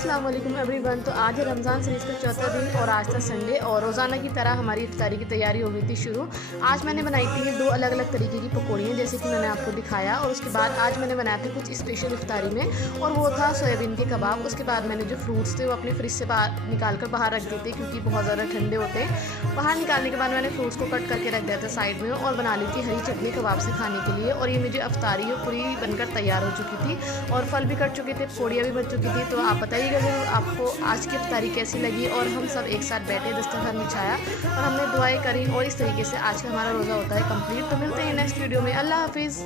अस्सलाम वालेकुम एवरीवन। तो आज है रमज़ान शरीफ का चौथा दिन और आज था संडे और रोज़ाना की तरह हमारी इफ्तारी की तैयारी हो गई थी शुरू। आज मैंने बनाई थी दो अलग अलग तरीके की पकौड़ियाँ जैसे कि मैंने आपको दिखाया, और उसके बाद आज मैंने बनाया था कुछ स्पेशल इफ्तारी में, और वो था सोयाबीन के कबाब। उसके बाद मैंने जो फ्रूट्स थे वो अपने फ्रिज से निकाल कर बाहर रख दिए थे क्योंकि बहुत ज़्यादा ठंडे होते हैं। बाहर निकालने के बाद मैंने फ्रूट्स को कट करके रख दिया था साइड में और बना ली थी हरी चटनी कबाब से खाने के लिए। और ये मेरी इफ्तारी है पूरी बनकर तैयार हो चुकी थी और फल भी कट चुके थे, पकौड़ियाँ भी बन चुकी थी। तो आप बताइएगा ज़रूर आपको आज की इफ्तारी कैसी लगी। और हम सब एक साथ बैठे, दस्तरखान बिछाया और हमने दुआएं करी और इस तरीके से आज का हमारा रोज़ा होता है कंप्लीट। तो मिलते हैं नेक्स्ट वीडियो में। अल्लाह हाफिज़।